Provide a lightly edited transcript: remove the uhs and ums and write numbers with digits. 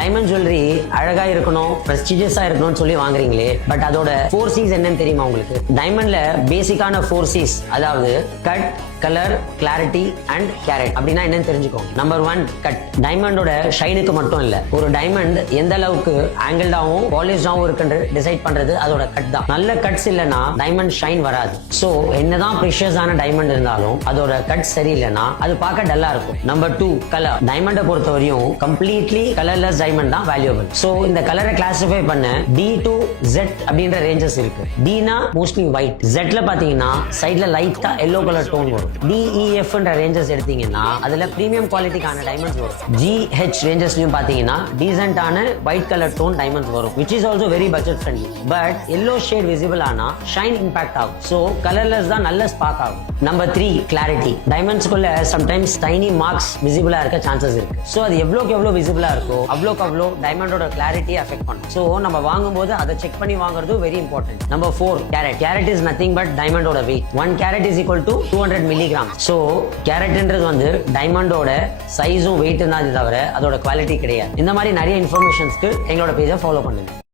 Diamond jewellery அழகா இருக்கணும், பிரஸ்டீஜியஸா இருக்கணும்னு சொல்லி வாங்குறீங்களே, பட் அதோட 4C's என்னன்னு தெரியுமா உங்களுக்கு? டைமண்ட்ல பேசிக்கான 4C's, அதாவது cut, colour, clarity and carrot. அப்படின்னா என்னன்னு தெரிஞ்சுக்கோங்க. Number 1 cut. டைமண்டோட ஷைனுக்கு மட்டும் இல்ல, ஒரு டைமண்ட் எந்த அளவுக்கு ஆங்கிள்டாவும் பாலிஷ்டாவும் இருக்குன்னு டிசைட் பண்றது அதோட கட் தான். நல்ல கட்ஸ் இல்லைன்னா டைமண்ட் ஷைன் வராது. சோ என்னதான் ப்ரிஷியஸான டைமண்ட் இருந்தாலும் அதோட கட் சரியில்லைன்னா அது பார்க்க டல்லா இருக்கும். Number 2 colour. டைமண்டை பொறுத்தவரையும் கம்ப்ளீட்லி கலர்லெஸ் டைமண்ட் தான் வேல்யூபிள். சோ இந்த கலரை கிளாசிஃபை பண்ண D to Z அப்படின்ற ரேஞ்சஸ் இருக்கு. Dனா மோஸ்ட்லி ஒயிட், Zல பாத்தீங்கன்னா சைட்ல லைட்டா எல்லோ கலர் டோன் வரும். DEF என்ற ரேஞ்சஸ் எடுத்தீங்கன்னா அதுல பிரீமியம் குவாலிட்டிக்கான டைமண்ட்ஸ் வரும். GH ரேஞ்சஸ்லயும் பாத்தீங்கன்னா டீசென்ட்டான ஒயிட் கலர் டோன் டைமண்ட்ஸ் வரும், which is also very budget friendly. But yellow shade visible ஆனா ஷைன் இம்பாக்ட் ஆகும். சோ கலர்லெஸ் தான் நல்ல ஸ்பார்க் ஆகும். Number 3 clarity. டைமண்ட்ஸ்க்குள்ள sometimes tiny marks விசிபிளா இருக்க சான்சஸ் இருக்கு. சோ அது எவ்வளவுக்கு எவ்வளவு விசிபிளா இருக்கோ அவ்வளோக்கு அவ்வளோ டைமண்டோட கிளாரிட்டி அஃபெக்ட் பண்ணும். சோ நம்ம வாங்கும்போது அதை செக் பண்ணி வாங்குறது very important. Number 4 carat. Carat is nothing but டைமண்டோட weight. 1 carat is equal to 200 milligram. So கேரட்ன்றது வந்து டைமண்டோட சைஸும் வெயிட்டும் தான், தவிர அதோட குவாலிட்டி கிடையாது. இந்த மாதிரி நிறைய இன்ஃபர்மேஷன்ஸ்க்கு எங்களோட பேஜை ஃபாலோ பண்ணுங்க.